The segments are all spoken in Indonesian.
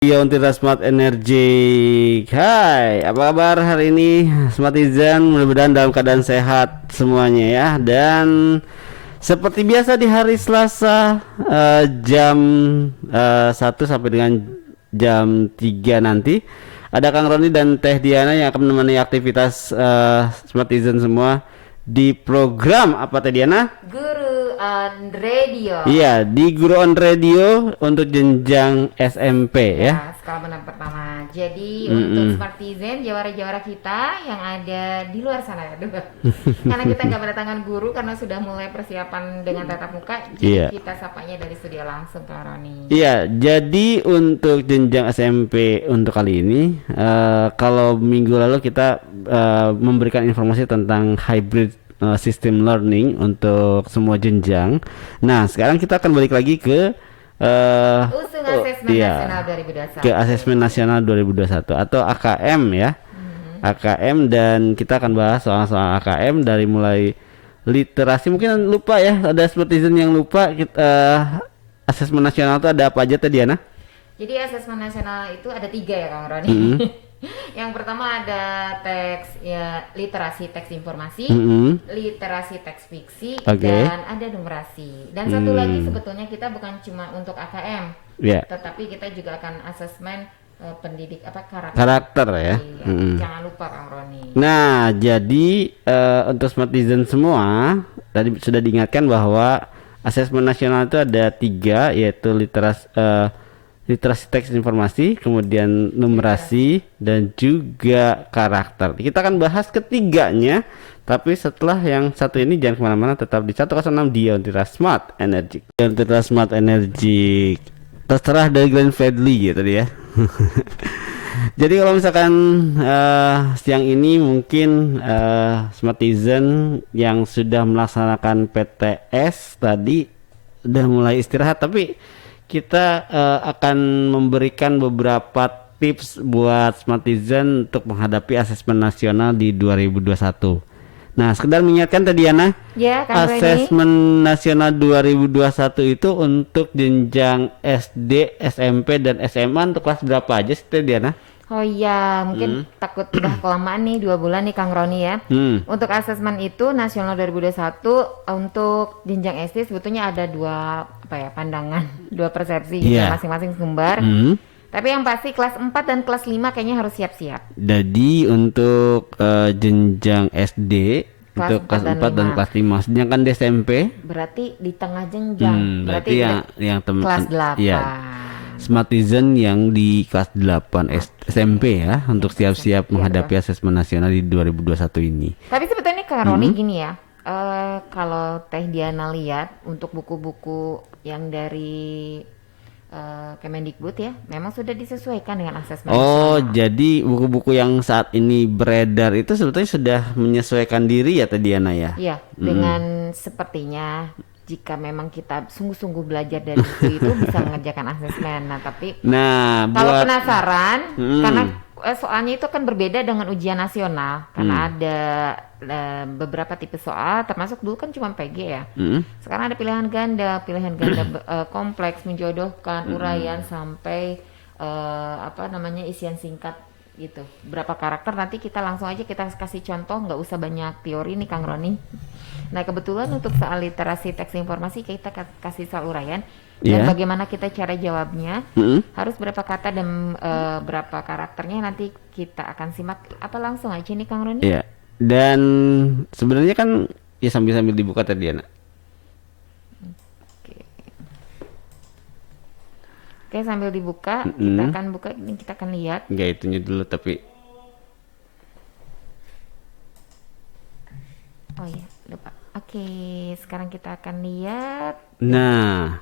Iya untuk Smart Energy. Hai, apa kabar hari ini Smartizen? Mudah-mudahan dalam keadaan sehat semuanya ya. Dan seperti biasa di hari Selasa jam 1 sampai dengan jam 3 nanti ada Kang Roni dan Teh Diana yang akan menemani aktivitas Smartizen semua di program apa Teh Diana? Guru on Radio. Iya, di Guru on Radio untuk jenjang SMP ya. Ya, sekolah menengah pertama. Jadi Mm-mm. untuk Smartizen, jawara-jawara kita yang ada di luar sana ya, Duh. Karena kita nggak berdatangan guru karena sudah mulai persiapan dengan tatap muka. Jadi Iya. kita sapanya dari studio langsung ke Roni. Iya, jadi untuk jenjang SMP untuk kali ini, kalau minggu lalu kita memberikan informasi tentang hybrid system learning untuk semua jenjang. Nah, sekarang kita akan balik lagi ke Usung Asesmen iya, Nasional 2021. ke Asesmen Nasional 2021 atau AKM ya. AKM, dan kita akan bahas soal-soal AKM dari mulai literasi. Mungkin lupa ya, ada Smartizen yang lupa kita asesmen nasional itu ada apa aja tadi Diana? Jadi asesmen nasional itu ada 3 ya Kang Roni. Mm-mm. Yang pertama ada teks ya literasi teks informasi, Mm-mm. literasi teks fiksi, Oke. dan ada numerasi. Dan satu lagi sebetulnya kita bukan cuma untuk AKM, Ya, tetapi kita juga akan asesmen pendidik apa karakter. karakter ya. Iya, Mm-mm. jangan lupa Kang Roni. Nah, jadi untuk Smartizen semua tadi sudah diingatkan bahwa asesmen nasional itu ada 3, yaitu literasi teks informasi, kemudian numerasi, dan juga karakter. Kita akan bahas ketiganya, tapi setelah yang satu ini jangan kemana-mana, tetap di 106 di Ontira Smart Energy. Ontira Smart Energy, terserah dari Glenn Fredly gitu ya. Jadi kalau misalkan siang ini mungkin Smartizen yang sudah melaksanakan PTS tadi udah mulai istirahat, tapi kita akan memberikan beberapa tips buat Smartizen untuk menghadapi asesmen nasional di 2021. Nah, sekedar mengingatkan tadi Diana, Ya, Kang Roni. asesmen nasional 2021 itu untuk jenjang SD, SMP, dan SMA untuk kelas berapa aja sih Teh Diana? Oh iya, mungkin takut udah kelamaan nih 2 bulan nih Kang Roni ya. Untuk asesmen itu nasional 2021 untuk jenjang SD sebetulnya ada dua apa ya pandangan, dua persepsi gitu Iya. masing-masing sumber. Hmm. Tapi yang pasti kelas 4 dan kelas 5 kayaknya harus siap-siap. Jadi untuk jenjang SD, Kelas untuk 4 kelas dan 4 dan 5. kelas 5, sedangkan di SMP, Berarti di tengah jenjang. berarti yang kelas 8. ya, Smartizen yang di kelas 8 SMP ya, untuk siap-siap Iya, menghadapi asesmen nasional di 2021 ini. Tapi sebetulnya Kang Roni gini ya. Kalau Teh Diana lihat untuk buku-buku yang dari Kemendikbud ya, memang sudah disesuaikan dengan asesmen Oh, nasional. jadi buku-buku yang saat ini beredar itu sebetulnya sudah menyesuaikan diri ya Teh Diana ya? Iya, dengan sepertinya jika memang kita sungguh-sungguh belajar dari buku itu bisa mengerjakan asesmen. Nah, tapi Nah, kalau buat penasaran, karena soalnya itu kan berbeda dengan ujian nasional, karena ada beberapa tipe soal, termasuk dulu kan cuma PG ya. Sekarang ada pilihan ganda kompleks, menjodohkan, uraian sampai apa namanya isian singkat gitu. Berapa karakter nanti kita langsung aja kita kasih contoh, nggak usah banyak teori nih Kang Roni. Nah kebetulan untuk soal literasi teks informasi kita kasih soal uraian dan Iya. bagaimana kita cara jawabnya, Mm-mm. harus berapa kata dan berapa karakternya nanti kita akan simak apa langsung aja nih Kang Roni. Iya. Dan sebenarnya kan ya sambil-sambil dibuka tadi Diana. Oke. Oke sambil dibuka kita akan buka ini kita akan lihat. Enggak itunya dulu tapi Oh iya lupa. Oke sekarang kita akan lihat. nah,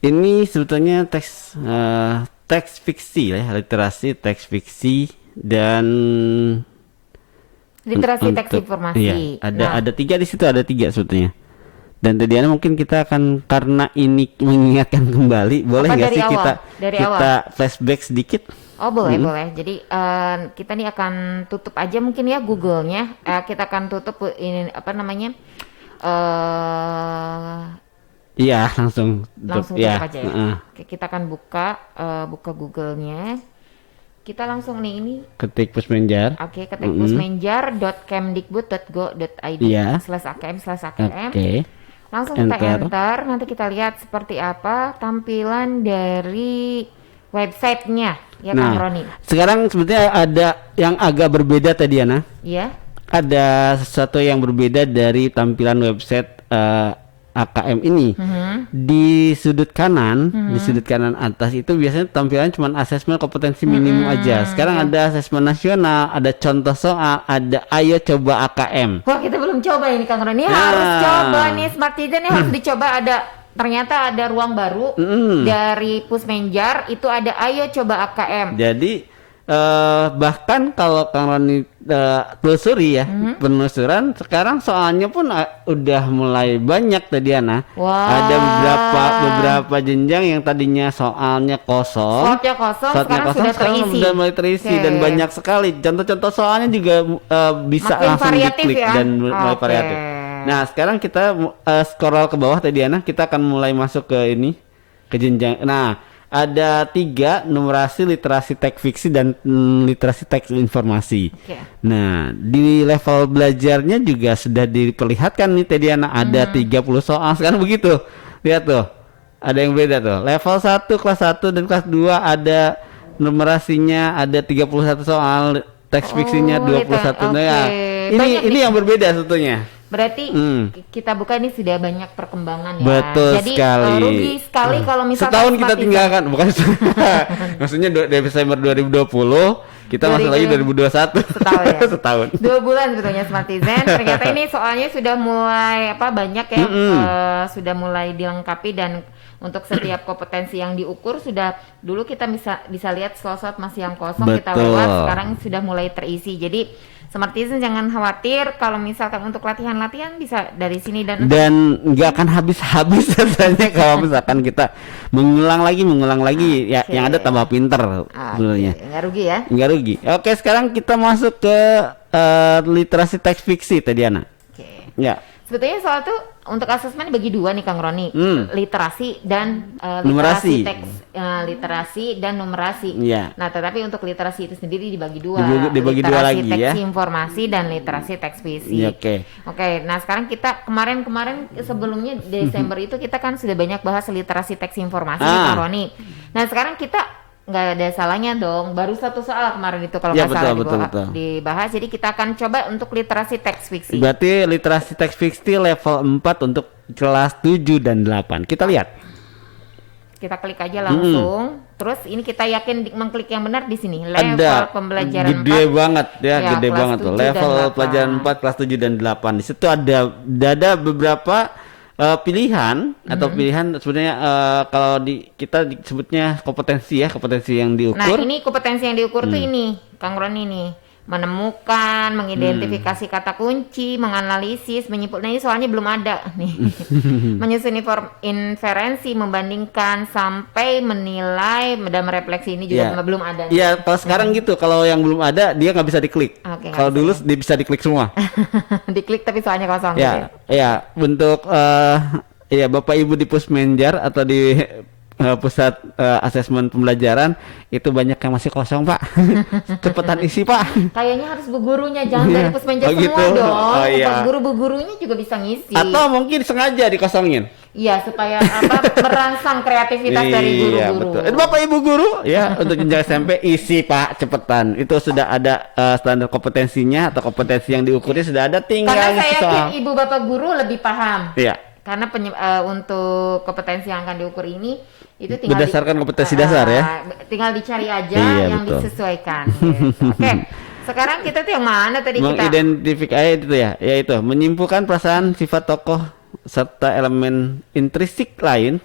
ini sebetulnya teks fiksi ya, literasi teks fiksi dan Literasi teks untuk informasi. iya, Nah, ada 3 di situ, ada 3 sebetulnya. Dan tadi Diana mungkin kita akan karena ini mengingatkan kembali, boleh Apa nggak dari sih awal? kita Dari kita flashback sedikit? oh boleh boleh. Jadi kita nih akan tutup aja mungkin ya Google-nya. Kita akan tutup ini apa namanya Iya, langsung Langsung ya. tutup aja ya. Oke, kita akan buka Google-nya. Kita langsung nih ini. Ketik Pusmenjar. Oke, ketik pusmenjar.kemdikbud.go.id Iya. /akm/akm. Oke. Langsung kita Enter. enter. Nanti kita lihat seperti apa tampilan dari websitenya ya Kang Nah, Roni. sekarang sebetulnya ada yang agak berbeda tadi Ana. Ya. Ada sesuatu yang berbeda dari tampilan website AKM ini. Di sudut kanan, di sudut kanan atas itu biasanya tampilan cuma asesmen kompetensi minimum aja. Sekarang ada asesmen nasional, ada contoh soal, ada ayo coba AKM. Wah, kita belum coba ini Kang Roni. Nah. Harus coba nih Smartizen nih harus dicoba. Ternyata ada ruang baru dari Pusmenjar, itu ada ayo coba AKM. Jadi bahkan kalau Kang Roni telusuri ya, penelusuran sekarang soalnya pun udah mulai banyak tadi Ana. Wah. Ada beberapa jenjang yang tadinya soalnya kosong. Sekarang sudah sekarang terisi. sudah mulai terisi dan banyak sekali. Contoh-contoh soalnya juga bisa Makin langsung variatif diklik ya? dan mulai Oke. variatif. Nah, sekarang kita scroll ke bawah tadi Ana, kita akan mulai masuk ke ini, ke jenjang. Nah, ada 3, numerasi, literasi teks fiksi dan literasi teks informasi. Oke. Nah, di level belajarnya juga sudah diperlihatkan nih tadi anak ada 30 soal. Sekarang begitu. Lihat tuh. Ada yang beda tuh. Level 1, kelas 1 dan kelas 2 ada numerasinya, ada 31 soal, teks fiksinya 21. Nah, ya. Ini yang berbeda sebetulnya. Berarti kita buka ini sudah banyak perkembangan ya. Betul Jadi sekali. rugi sekali kalau misalkan setahun kita Smartizen- tinggalkan, bukan maksudnya Desember 2020 kita masuk lagi 2021. Setahun ya? Setahun. 2 bulan sebetulnya Smartizen. Ternyata ini soalnya sudah mulai banyak ya, sudah mulai dilengkapi dan untuk setiap kompetensi yang diukur sudah dulu kita bisa lihat slot-slot masih yang kosong, kita Betul. lewat, sekarang sudah mulai terisi. Jadi Smartizen jangan khawatir kalau misalkan untuk latihan-latihan bisa dari sini dan nggak akan habis-habis rasanya kalau misalkan kita mengulang lagi ya, yang ada tambah pinter sebenarnya. nggak rugi ya. Nggak rugi. Oke, sekarang kita masuk ke literasi teks fiksi tadi Ana. Oke. Ya. Sebetulnya soal tuh untuk asesmen dibagi 2 nih Kang Roni, literasi dan Numerasi. literasi dan numerasi. Iya. Nah, tetapi untuk literasi itu sendiri dibagi 2. Dibagi 2 lagi literasi ya. teks informasi dan literasi teks fiksi. Iya, oke. Oke, nah sekarang kita kemarin sebelumnya Desember itu kita kan sudah banyak bahas literasi teks informasi nih Kang Roni. Nah, sekarang kita nggak ada salahnya dong, baru 1 soal kemarin itu kalau Ya, nggak salah betul. dibahas. Jadi kita akan coba untuk literasi teks fiksi. Berarti literasi teks fiksi level 4 untuk kelas 7 dan 8. Kita lihat. Kita klik aja langsung. Terus ini kita yakin mengklik yang benar di sini. Level Ada pembelajaran gede 4. banget ya, gede kelas banget tuh. 7 dan Level 8. pelajaran 4 kelas 7 dan 8. Di situ ada beberapa pilihan atau pilihan sebenarnya kalau kita disebutnya kompetensi ya, kompetensi yang Nah, diukur. ini kompetensi yang diukur tuh ini, Kang Roni nih. Menemukan, mengidentifikasi kata kunci, menganalisis, menyimpulkan. Nah, ini soalnya belum ada nih. Menyusun inferensi, membandingkan sampai menilai dan merefleksi ini juga belum ada. Iya, kalau sekarang gitu, kalau yang belum ada dia nggak bisa diklik. Oke, Kalau nggak dulu dia bisa diklik semua. Diklik tapi soalnya kosong. gitu Ya, ya untuk ya Bapak Ibu di Pusmenjar atau di pusat asesmen pembelajaran itu banyak yang masih kosong Pak. Cepetan isi Pak. Kayaknya harus bu gurunya, jangan dari Pusmenjar Oh, semua gitu. dong. Oh, iya. Bu gurunya juga bisa ngisi. Atau mungkin sengaja dikosongin. Iya, supaya merangsang kreativitas dari Iya guru-guru. betul. Bapak Ibu guru ya untuk jenjang SMP isi Pak cepetan. Itu sudah ada standar kompetensinya atau kompetensi yang diukurnya sudah ada, tinggal Karena saya ngisi yakin soal. ibu bapak guru lebih paham. Iya. Karena untuk kompetensi yang akan diukur ini itu tinggal Berdasarkan kompetensi dasar ya. Tinggal dicari aja Iya, yang betul. disesuaikan. Gitu. Oke. Sekarang kita tuh yang mana tadi kita? Mengidentifikasi itu ya, yaitu menyimpulkan perasaan sifat tokoh serta elemen intrinsik lain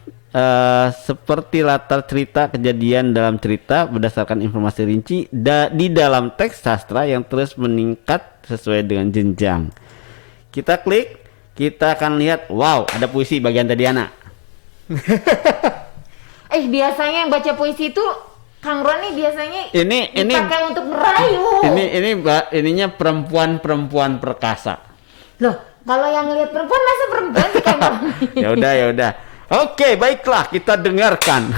seperti latar cerita kejadian dalam cerita berdasarkan informasi rinci di dalam teks sastra yang terus meningkat sesuai dengan jenjang. Kita klik, kita akan lihat, wow, ada puisi bagian tadi anak. Biasanya yang baca puisi itu Kang Roni biasanya Ini dipakai untuk merayu. ininya perempuan perkasa. Loh, kalau yang lihat perempuan masa perempuan sih Kang Roni? Ya udah. Oke, baiklah kita dengarkan.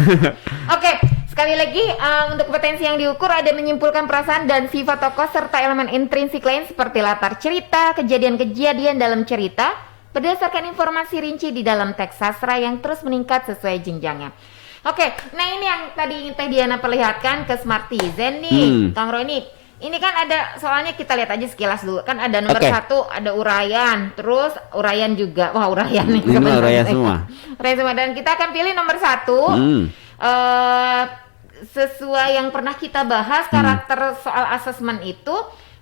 Oke, sekali lagi untuk kompetensi yang diukur ada menyimpulkan perasaan dan sifat tokoh serta elemen intrinsik lain seperti latar cerita, kejadian-kejadian dalam cerita berdasarkan informasi rinci di dalam teks sastra yang terus meningkat sesuai jenjangnya. Oke, nah ini yang tadi Teh Diana perlihatkan ke Smartizen nih, Kang Roni. Ini kan ada, soalnya kita lihat aja sekilas dulu. Kan ada nomor 1, ada uraian. Terus uraian juga. Wah, uraian nih. Ini uraian semua. Uraian semua. Dan kita akan pilih nomor 1. Sesuai yang pernah kita bahas, karakter soal asesmen itu,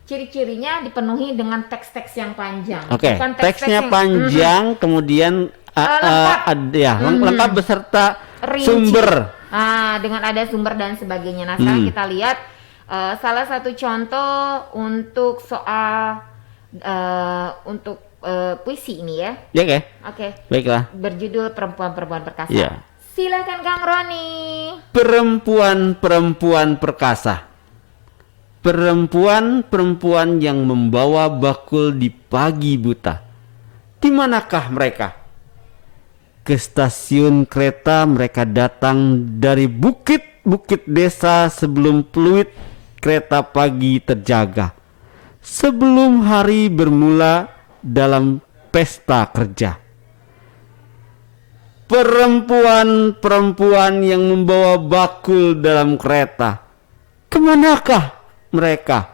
ciri-cirinya dipenuhi dengan teks-teks yang panjang. Oke, teksnya panjang, kemudian lengkap beserta rinci. Sumber. Dengan ada sumber dan sebagainya. Nah, sekarang kita lihat salah satu contoh untuk soal puisi ini ya. Ya, oke. Oke. Baiklah. Berjudul Perempuan-Perempuan Perkasa. Ya. Silakan Kang Roni. Perempuan-perempuan perkasa. Perempuan-perempuan yang membawa bakul di pagi buta. Di manakah mereka? Ke stasiun kereta mereka datang dari bukit-bukit desa sebelum peluit kereta pagi terjaga. Sebelum hari bermula dalam pesta kerja. Perempuan-perempuan yang membawa bakul dalam kereta. Kemanakah mereka?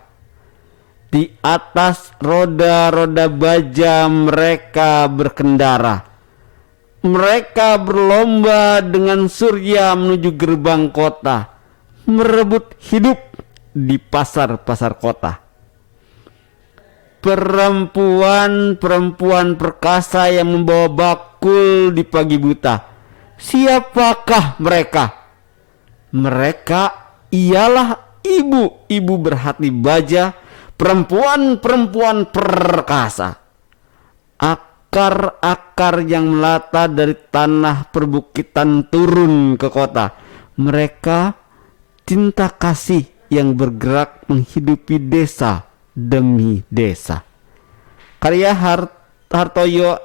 Di atas roda-roda baja mereka berkendara. Mereka berlomba dengan surya menuju gerbang kota, merebut hidup di pasar-pasar kota. Perempuan-perempuan perkasa yang membawa bakul di pagi buta. Siapakah mereka? Mereka ialah ibu-ibu berhati baja, perempuan-perempuan perkasa. Akar-akar yang melata dari tanah perbukitan turun ke kota. Mereka cinta kasih yang bergerak menghidupi desa demi desa. Karya Hartoyo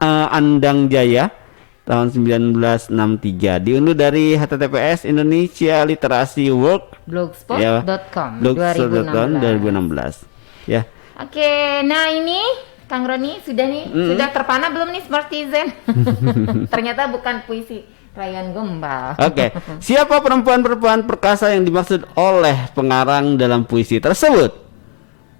Andang Jaya tahun 1963, diunduh dari https Indonesia Literasi Work blogspot.com 2016 ya. Oke, nah ini Kang Roni sudah nih, sudah terpana belum nih Smartizen? Ternyata bukan puisi Rayyan Gombal. Oke, siapa perempuan-perempuan perkasa yang dimaksud oleh pengarang dalam puisi tersebut?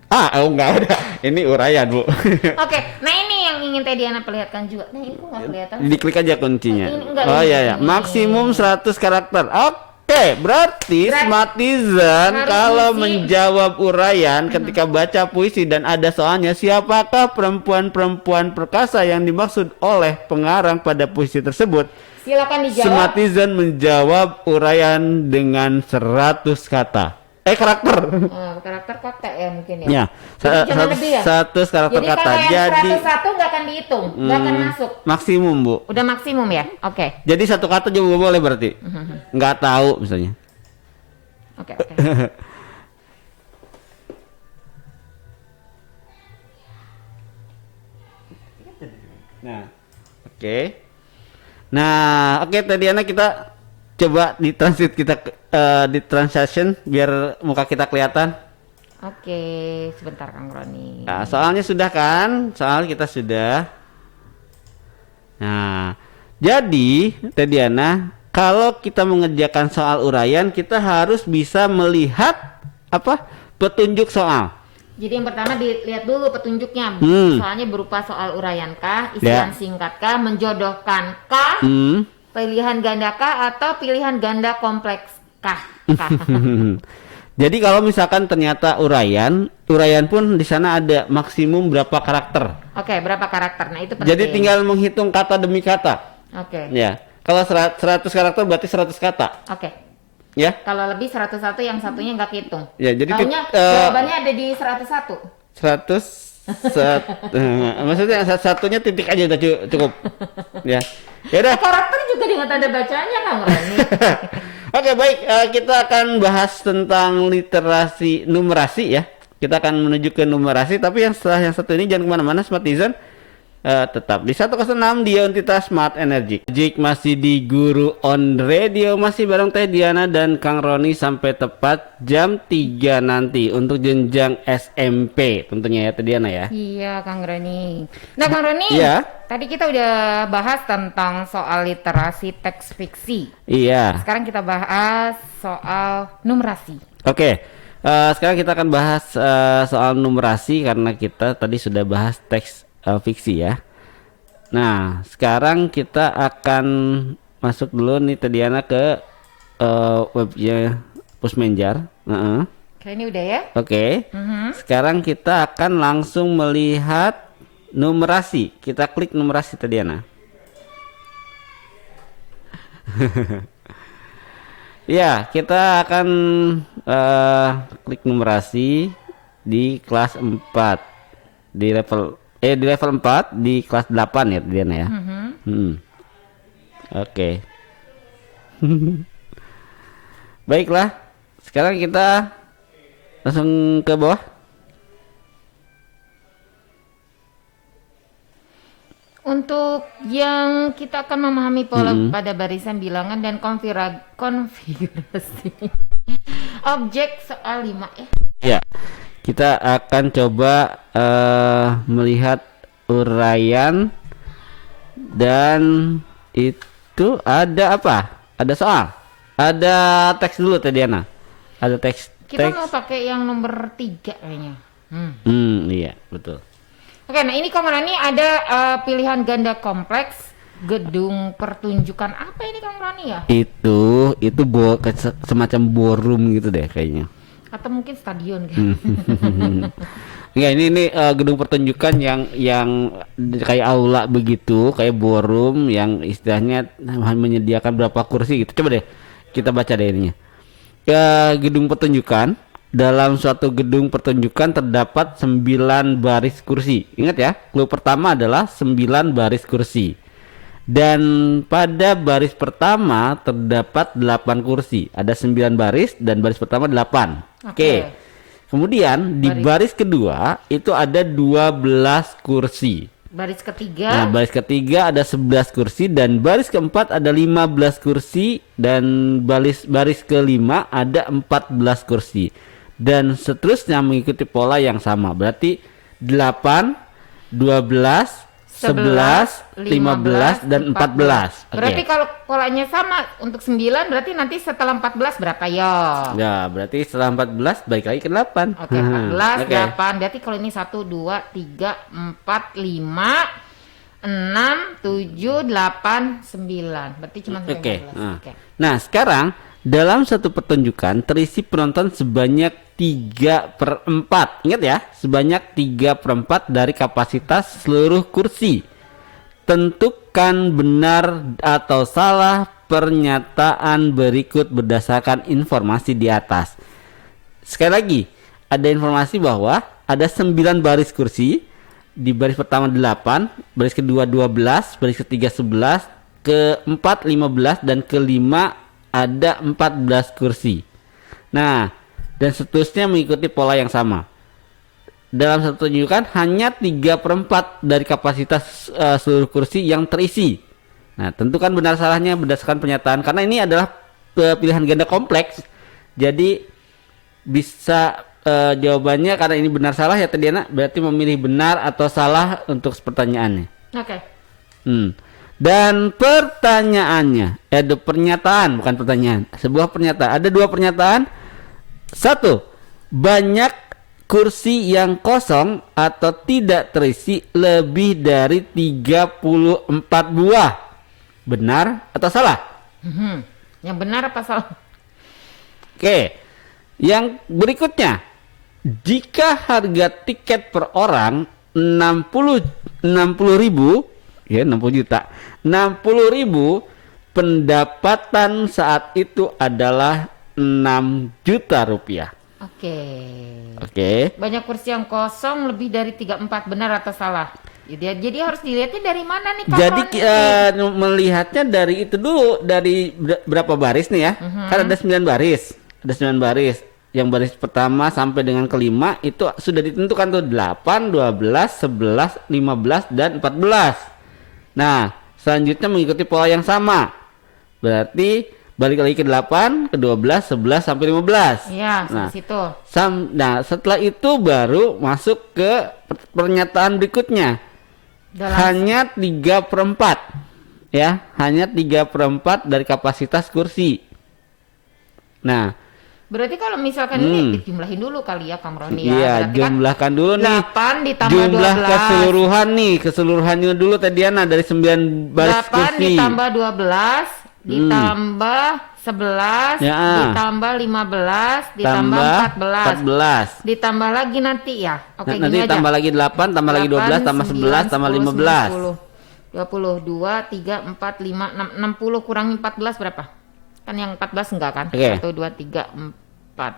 Enggak ada. Ini uraian, Bu. Oke, nah ini yang ingin Teh Diana perlihatkan juga. Nah, ini kok nggak kelihatan? Diklik aja kuncinya. Ini. Maksimum 100 karakter. Oke, berarti Smartizen kalau menjawab uraian ketika baca puisi dan ada soalnya, siapakah perempuan-perempuan perkasa yang dimaksud oleh pengarang pada puisi tersebut? Silakan dijawab. Smartizen menjawab uraian dengan 100 kata. Karakter. Karakter kata ya mungkin ya. Ya, 100 karakter Jadi kata. Kalau yang Jadi 101 nggak akan dihitung, nggak akan masuk. Maksimum, Bu. Udah maksimum ya? Oke. Jadi satu kata juga boleh berarti. Nggak tahu misalnya. Oke. Nah, oke tadi Ana kita coba di transit di transition biar muka kita kelihatan. Oke, sebentar Kang Roni. Nah, soalnya sudah kan? Soal kita sudah. Nah, jadi Teh Diana, kalau kita mengerjakan soal uraian, kita harus bisa melihat petunjuk soal. Jadi yang pertama dilihat dulu petunjuknya. Soalnya berupa soal uraian kah, isian singkat kah, menjodohkan kah, pilihan ganda kah, atau pilihan ganda kompleks kah? Jadi kalau misalkan ternyata uraian pun di sana ada maksimum berapa karakter. Oke, berapa karakter? Nah, itu penting. Jadi tinggal menghitung kata demi kata. Oke. Ya. Kalau 100 karakter berarti 100 kata. Oke. Ya. Kalau lebih 101 yang satunya nggak kehitung. Ya, jadi jawabannya ada di 101. 100 maksudnya satunya titik aja udah cukup. Ya. Ya udah. Karakter juga dengan tanda bacanya Kang Roni. Oke, baik, kita akan bahas tentang numerasi ya. Kita akan menuju ke numerasi, tapi yang setelah yang satu ini jangan kemana-mana, Smartizen. Tetap di 106 di Unita Smart Energy. Jik masih di Guru on Radio, masih bareng Teh Diana dan Kang Roni sampai tepat jam 3 nanti untuk jenjang SMP tentunya ya Teh Diana ya. Iya Kang Roni. Nah Kang Roni, Iya. tadi kita udah bahas tentang soal literasi teks fiksi. Iya. Sekarang kita bahas soal numerasi. Oke. Sekarang kita akan bahas soal numerasi karena kita tadi sudah bahas teks fiksi ya. Nah, sekarang kita akan masuk dulu nih Teh Diana ke webnya Pusmenjar. Kayak ini udah ya? Oke. Sekarang kita akan langsung melihat numerasi. Kita klik numerasi Teh Diana. Ya, kita akan klik numerasi di kelas 4 di level 4 di kelas 8 ya Diana ya. Oke. Baiklah. Sekarang kita langsung ke bawah. Untuk yang kita akan memahami pola pada barisan bilangan dan konfigurasi objek soal 5 ya. Ya. Kita akan coba melihat uraian dan itu ada apa? Ada soal. Ada teks dulu Teh Diana. Ada teks. Kita mau pakai yang nomor 3 kayaknya. Iya, betul. Oke, nah ini Kang Roni ada pilihan ganda kompleks gedung pertunjukan apa ini Kang Roni ya? Itu semacam ballroom gitu deh kayaknya. Atau mungkin stadion kan? Enggak, ini gedung pertunjukan yang kayak aula begitu, kayak ballroom yang istilahnya menyediakan berapa kursi gitu. Coba deh kita baca deh ininya. Gedung pertunjukan. Dalam suatu gedung pertunjukan terdapat 9 baris kursi. Ingat ya, clue pertama adalah 9 baris kursi. Dan pada baris pertama terdapat 8 kursi. Ada 9 baris dan baris pertama 8. Oke. Kemudian di baris kedua itu ada 12 kursi. Baris ketiga. Nah, baris ketiga ada 11 kursi dan baris keempat ada 15 kursi dan baris kelima ada 14 kursi. Dan seterusnya mengikuti pola yang sama. Berarti 8, 12, 11, 15 dan 14. Berarti kalau polanya sama untuk 9 berarti nanti setelah 14 berapa ya? Ya, berarti setelah 14 balik lagi ke 8. Oke, 14, 8. Berarti kalau ini 1, 2, 3, 4, 5, 6, 7, 8, 9. Berarti cuma sampai 14. Oke. Nah, sekarang dalam satu pertunjukan terisi penonton sebanyak 3/4. Ingat ya, sebanyak 3/4 dari kapasitas seluruh kursi. Tentukan benar atau salah pernyataan berikut berdasarkan informasi di atas. Sekali lagi, ada informasi bahwa ada 9 baris kursi. Di baris pertama 8, baris kedua 12, baris ketiga 11, keempat 15 dan kelima ada 14 kursi. Nah, dan seterusnya mengikuti pola yang sama. Dalam satu pertunjukan hanya 3/4 dari kapasitas seluruh kursi yang terisi. Nah, tentukan benar salahnya berdasarkan pernyataan karena ini adalah pilihan ganda kompleks. Jadi bisa jawabannya karena ini benar salah ya Teh Diana, berarti memilih benar atau salah untuk pertanyaannya. Oke. Dan pertanyaannya, pernyataan bukan pertanyaan, sebuah pernyataan. Ada 2 pernyataan. 1. Banyak kursi yang kosong atau tidak terisi lebih dari 34 buah. Benar atau salah? Yang benar apa salah? Oke. Yang berikutnya, jika harga tiket per orang 60 ribu, ya 60 juta, 60 ribu, pendapatan saat itu adalah 6 juta rupiah. Oke. Banyak kursi yang kosong lebih dari 34, benar atau salah? Jadi harus dilihatnya dari mana nih Kak? Jadi melihatnya dari itu dulu, dari berapa baris nih ya? Kan ada 9 baris. Ada 9 baris. yang baris pertama sampai dengan kelima itu sudah ditentukan tuh 8, 12, 11, 15 dan 14. Nah, selanjutnya mengikuti pola yang sama. Berarti balik lagi ke 8, ke 12, 11 sampai 15. Iya, Nah, sampai situ. nah, setelah itu baru masuk ke pernyataan berikutnya. Dalam Hanya 3/4. Ya, hanya 3/4 dari kapasitas kursi. Nah, berarti kalau misalkan ini dijumlahin dulu kali ya Kang Roni ya. iya, Berarti jumlahkan dulu nih. 8 ditambah Jumlah 12. keseluruhan nih, keseluruhannya dulu Tediana dari 9 baris 8 kursi. ditambah 12 ditambah 11 Ya. ditambah 15 ditambah Tambah 14 ditambah lagi nanti ya. Oke, Nah, nanti gini aja. tambah lagi 8, tambah lagi 12, tambah 11, tambah 15. 20, 2, 3, 4, 5, 6, 60 kurangi 14 berapa? Kan yang 14 enggak kan? Oke. 1, 2, 3, 4.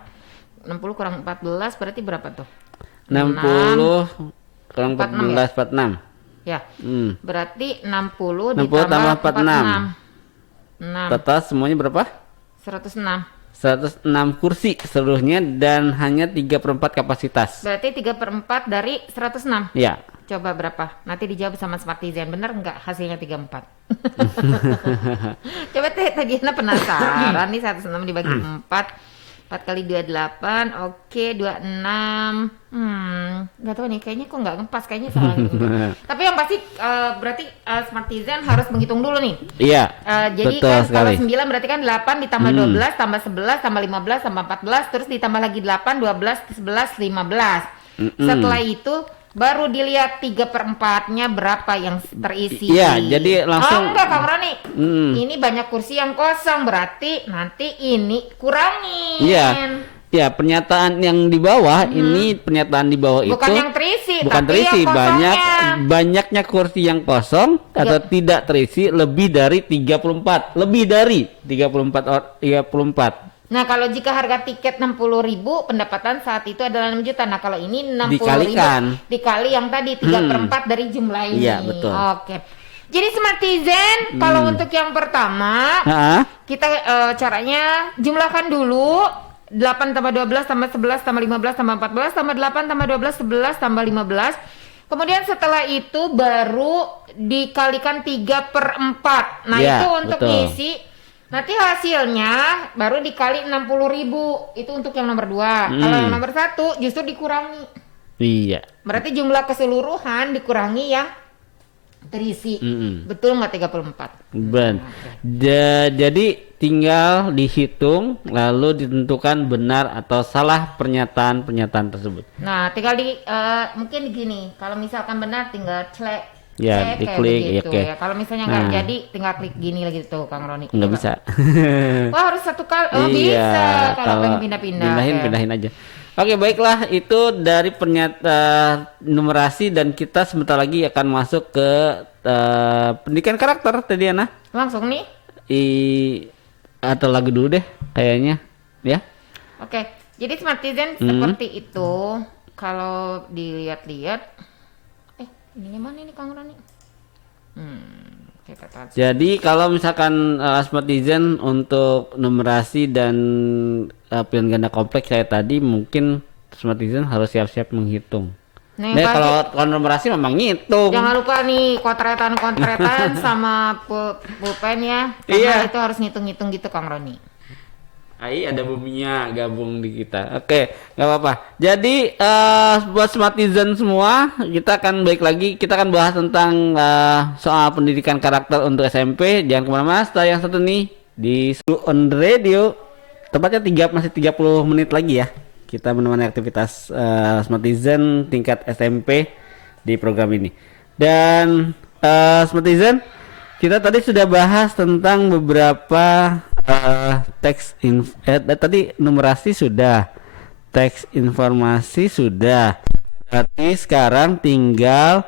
60 kurang 14 berarti berapa tuh? 60 kurang 46 14, 46. Ya. Hmm. Berarti 60 60 ditambah tambah 46. 46. Total semuanya berapa? 106. 106 kursi seluruhnya dan hanya 3/4 kapasitas. Berarti 3/4 dari 106. Ya. Coba berapa? Nanti dijawab sama Smartizen. Bener nggak hasilnya 34? Coba tadi Ana penasaran nih 106 dibagi 4. 4 kali 28, oke 26. Nggak tahu nih, kayaknya kok nggak ngepas, kayaknya salah. Tapi yang pasti berarti Smartizen harus menghitung dulu nih. Iya. Jadi betul kan sekali. kalau 9 berarti kan 8 ditambah 12 tambah 11 tambah 15 tambah 14 terus ditambah lagi 8, 12, 11, 15. Setelah itu baru dilihat 3/4-nya berapa yang terisi. Iya, jadi langsung. enggak Kang Roni. Ini banyak kursi yang kosong, berarti nanti ini kurangin. Iya. Ya, pernyataan yang di bawah ini pernyataan di bawah Bukan itu yang terisi, bukan tapi terisi, yang kosongnya. banyaknya kursi yang kosong atau tidak terisi lebih dari 34, lebih dari 34. Nah, kalau jika harga tiket 60.000, pendapatan saat itu adalah 6 juta. Nah, kalau ini 60.000 Dikalikan. dikali yang tadi 3/4 dari jumlah ini. Iya, betul. Oke. Jadi Smartizen, kalau untuk yang pertama, kita caranya jumlahkan dulu 8 tambah 12 tambah 11 tambah 15 tambah 14 tambah 8 tambah 12 11 tambah 15. Kemudian setelah itu baru dikalikan 3/4. Nah, Ya, itu untuk betul. ngisi. Nanti hasilnya baru dikali 60.000. Itu untuk yang nomor 2. Kalau yang nomor 1 justru dikurangi. Iya. Berarti jumlah keseluruhan dikurangi yang terisi. Betul nggak 34? Jadi tinggal dihitung lalu ditentukan benar atau salah pernyataan tersebut. Nah, tinggal mungkin gini. Kalau misalkan benar tinggal cek. Ya, Kayak diklik, begitu oke. ya. Kalau misalnya nggak Nah. jadi, tinggal klik gini lagi tuh, Kang Roni. Nggak Coba. bisa. Wah, harus satu kali. Oh, Iya, bisa. Kalau pengen pindah-pindah. pindahin aja. Oke, baiklah, itu dari pernyataan numerasi dan kita sebentar lagi akan masuk ke pendidikan karakter tadi Ana. Langsung nih. Atau lagu dulu deh kayaknya, ya. Oke. Jadi Smartizen seperti itu. Kalau dilihat-lihat, ininya mana nih Kang Roni? Kita tahu. Jadi kalau misalkan Smartizen untuk numerasi dan pilihan ganda kompleks saya tadi mungkin Smartizen harus siap-siap menghitung. Nah, Nah, kalau numerasi memang ngitung. jangan lupa nih kontretan sama pulpen ya. Karena Iya. itu harus ngitung-ngitung gitu Kang Roni. Ada buminya gabung di kita. Oke, nggak apa-apa. Jadi buat Smartizen semua, kita akan balik lagi. Kita akan bahas tentang soal pendidikan karakter untuk SMP. Jangan kemana-mana. Setelah yang satu nih di School on the Radio. Tepatnya masih 30 menit lagi ya. Kita menemani aktivitas Smartizen tingkat SMP di program ini. Dan Smartizen, kita tadi sudah bahas tentang beberapa tadi numerasi sudah, teks informasi sudah. Berarti sekarang tinggal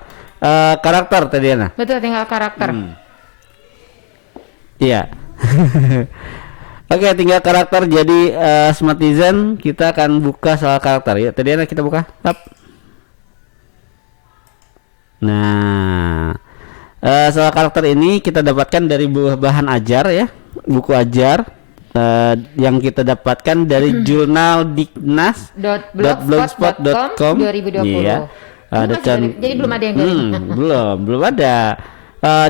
karakter tadi Ana. Betul, tinggal karakter. Iya. Oke, tinggal karakter. Jadi Smartizen kita akan buka soal karakter ya. Tadi Ana kita buka. Tap. Nah, soal karakter ini kita dapatkan dari bahan ajar ya, buku ajar. yang kita dapatkan dari jurnal Diknas.blogspot.com 2020. Iya. Ada Jadi belum ada yang dari belum ada.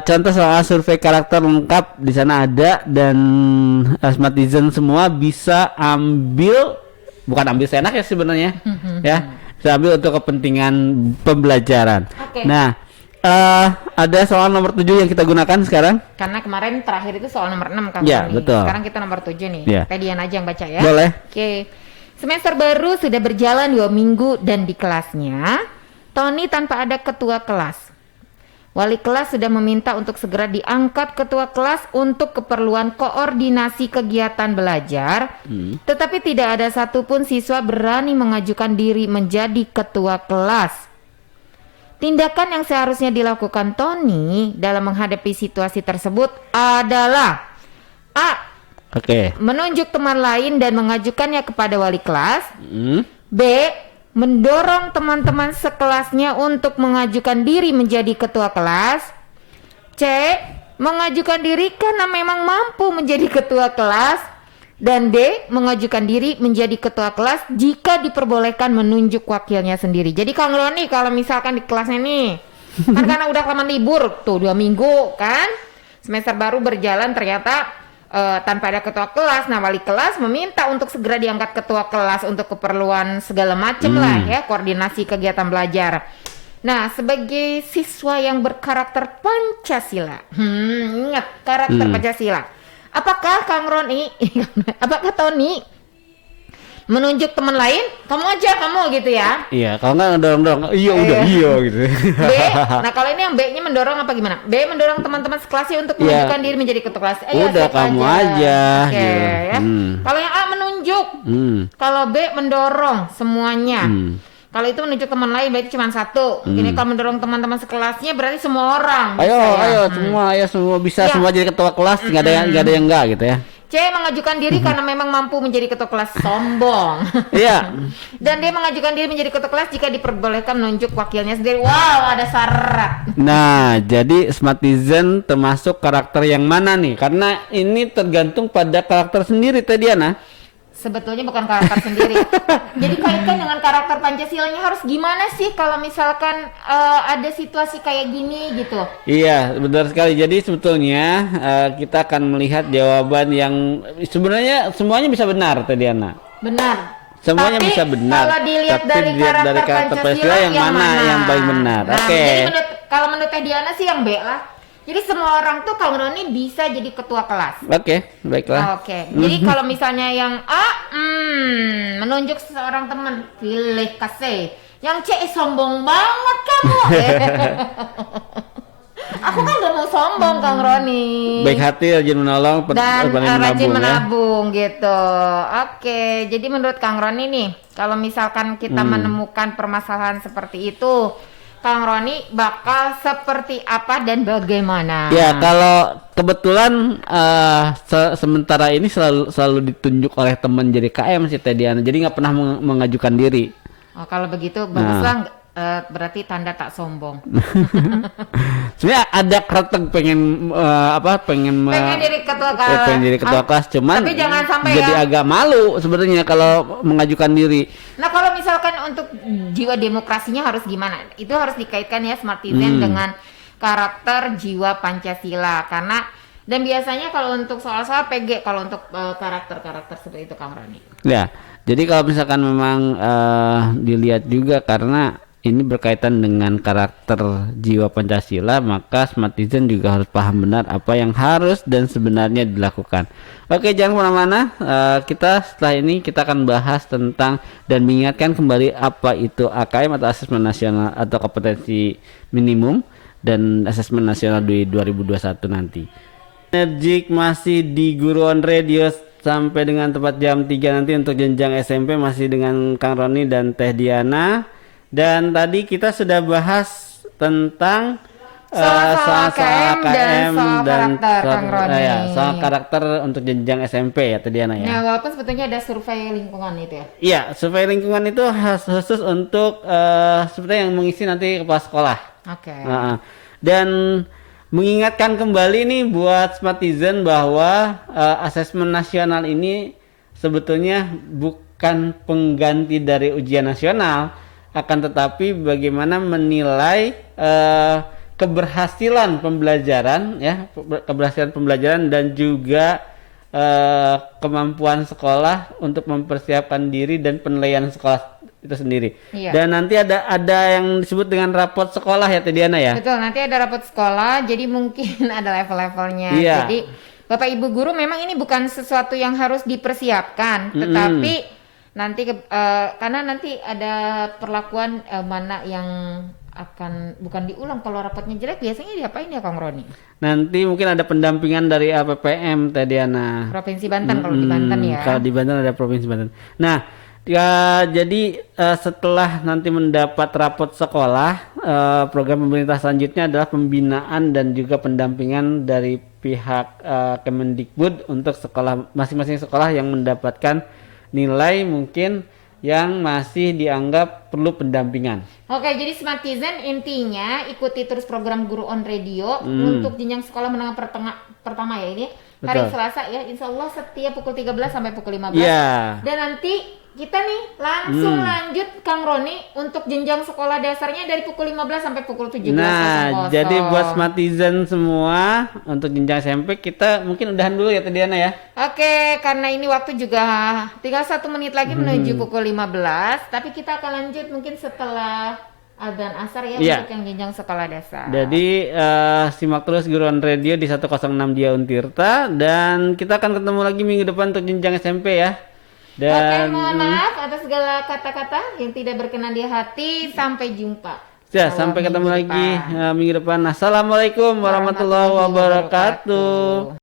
Contoh soal survei karakter lengkap di sana ada, dan Smartizen semua bisa bukan ambil seenak ya sebenarnya, ya, bisa ambil untuk kepentingan pembelajaran. Oke. Nah, ada soal nomor 7 yang kita gunakan sekarang. Karena kemarin terakhir itu soal nomor 6 kan. Ya, betul. Sekarang kita nomor 7 nih. Ya. Diana aja yang baca ya. Boleh. Oke. Semester baru sudah berjalan 2 minggu dan di kelasnya Tony tanpa ada ketua kelas. Wali kelas sudah meminta untuk segera diangkat ketua kelas untuk keperluan koordinasi kegiatan belajar. Tetapi tidak ada satupun siswa berani mengajukan diri menjadi ketua kelas. Tindakan yang seharusnya dilakukan Tony dalam menghadapi situasi tersebut adalah A. Menunjuk teman lain dan mengajukannya kepada wali kelas. B. Mendorong teman-teman sekelasnya untuk mengajukan diri menjadi ketua kelas. C. Mengajukan diri karena memang mampu menjadi ketua kelas. Dan D. Mengajukan diri menjadi ketua kelas jika diperbolehkan menunjuk wakilnya sendiri. Jadi Kang Roni kalau misalkan di kelasnya nih, kan karena udah kelamaan libur tuh 2 minggu kan, semester baru berjalan ternyata tanpa ada ketua kelas. Nah, wali kelas meminta untuk segera diangkat ketua kelas untuk keperluan segala macam lah ya, koordinasi kegiatan belajar. Nah, sebagai siswa yang berkarakter Pancasila, ingat karakter Pancasila. Apakah Kang Roni, apakah Tony menunjuk teman lain? Kamu aja, kamu gitu ya? Iya, kalau nggak mendorong, iya gitu. B, nah kalau ini yang B-nya mendorong apa gimana? B mendorong teman-teman sekelasnya untuk menunjukkan diri menjadi ketua kelas. Udah kamu aja. Oke, ya. Kalau yang A menunjuk, kalau B mendorong semuanya. Kalau itu menunjuk teman lain berarti cuma satu. Ini kalau mendorong teman-teman sekelasnya berarti semua orang. Ayo semua bisa, semua jadi ketua kelas, nggak ada yang enggak gitu ya. C mengajukan diri karena memang mampu menjadi ketua kelas, sombong. Iya. Dan dia mengajukan diri menjadi ketua kelas jika diperbolehkan menunjuk wakilnya sendiri. Wow, ada syarat. Nah, jadi Smartizen termasuk karakter yang mana nih? Karena ini tergantung pada karakter sendiri teh Diana. Sebetulnya bukan karakter sendiri. Jadi kaitkan dengan karakter Pancasilanya harus gimana sih kalau misalkan ada situasi kayak gini gitu. Iya, benar sekali. Jadi sebetulnya kita akan melihat jawaban yang sebenarnya semuanya bisa benar tadi Diana. Benar. Semuanya tapi bisa benar. Kalau dilihat dari karakter Pancasila yang mana yang paling benar. Nah, jadi kalau menurut Teh Diana sih yang B lah. Jadi semua orang tuh Kang Roni bisa jadi ketua kelas. Oke, baiklah. Oke. Jadi kalau misalnya yang A menunjuk seseorang teman, pilih kasih. Yang C sombong banget kamu. Aku kan gak mau sombong Kang Roni. Baik hati, rajin menolong, dan rajin menabung ya? gitu. Oke, jadi menurut Kang Roni nih, kalau misalkan kita menemukan permasalahan seperti itu, Kang Roni bakal seperti apa dan bagaimana? Ya, kalau kebetulan sementara ini selalu ditunjuk oleh teman jadi KM sih Teh Diana. Jadi nggak pernah mengajukan diri. Oh, kalau begitu baguslah, berarti tanda tak sombong. Sebenarnya ada karakter pengen jadi ketua kelas. pengen jadi ketua kelas, cuman tapi jangan sampai jadi agak malu sebenarnya kalau mengajukan diri. Nah, kalau misalkan untuk jiwa demokrasinya harus gimana? Itu harus dikaitkan ya Smartizen dengan karakter jiwa Pancasila, karena dan biasanya kalau untuk soal-soal PG, kalau untuk karakter-karakter seperti itu Kang Roni. Ya, jadi kalau misalkan memang dilihat juga karena ini berkaitan dengan karakter jiwa Pancasila, maka Smartizen juga harus paham benar apa yang harus dan sebenarnya dilakukan. Oke, jangan kemana-mana. Kita setelah ini kita akan bahas tentang dan mengingatkan kembali apa itu AKM atau Asesmen Nasional atau Kompetensi Minimum dan Asesmen Nasional di 2021 nanti. Energik masih di Guru on Radio sampai dengan tepat jam 3 nanti untuk jenjang SMP masih dengan Kang Roni dan Teh Diana. Dan tadi kita sudah bahas tentang soal AKM dan karakter Kang Roni. Soal karakter untuk jenjang SMP ya Teh Diana ya. Nah, walaupun sebetulnya ada survei lingkungan itu ya. Iya, survei lingkungan itu khusus untuk seperti yang mengisi nanti kepala sekolah. Oke. Dan mengingatkan kembali nih buat Smartizen bahwa asesmen nasional ini sebetulnya bukan pengganti dari ujian nasional, akan tetapi bagaimana menilai keberhasilan pembelajaran ya, keberhasilan pembelajaran dan juga kemampuan sekolah untuk mempersiapkan diri dan penilaian sekolah itu sendiri. Iya. Dan nanti ada yang disebut dengan raport sekolah ya Teh Diana ya. Betul, nanti ada rapot sekolah, jadi mungkin ada level-levelnya. Iya. Jadi Bapak Ibu guru memang ini bukan sesuatu yang harus dipersiapkan, tetapi nanti karena nanti ada perlakuan mana yang akan bukan diulang. Kalau rapotnya jelek biasanya diapain ya Kang Roni? Nanti mungkin ada pendampingan dari APPM Teh Diana. Provinsi Banten kalau di Banten ya. Kalau di Banten ada Provinsi Banten. Nah, ya, jadi setelah nanti mendapat rapot sekolah, program pemerintah selanjutnya adalah pembinaan dan juga pendampingan dari pihak Kemendikbud untuk sekolah masing-masing sekolah yang mendapatkan nilai mungkin yang masih dianggap perlu pendampingan. Oke, jadi Smartizen intinya ikuti terus program Guru on Radio untuk jenjang sekolah menengah pertama ya ini. Hari Betul. Selasa ya, insya Allah setiap pukul 13 sampai pukul 15. Iya. Dan nanti kita nih langsung lanjut Kang Roni untuk jenjang sekolah dasarnya dari pukul 15 sampai pukul 17. Nah, jadi buat Smartizen semua untuk jenjang SMP kita mungkin udahan dulu ya Teh Diana ya. Oke, karena ini waktu juga tinggal 1 menit lagi menuju pukul 15, tapi kita akan lanjut mungkin setelah adzan asar ya Iya. untuk yang jenjang sekolah dasar. Jadi simak terus Guru on Radio di 106 Dia Untirta dan kita akan ketemu lagi minggu depan untuk jenjang SMP ya. Oke, Dan mohon maaf atas segala kata-kata yang tidak berkenan di hati. Sampai jumpa. ya, sampai ketemu lagi minggu depan. Assalamualaikum warahmatullahi wabarakatuh.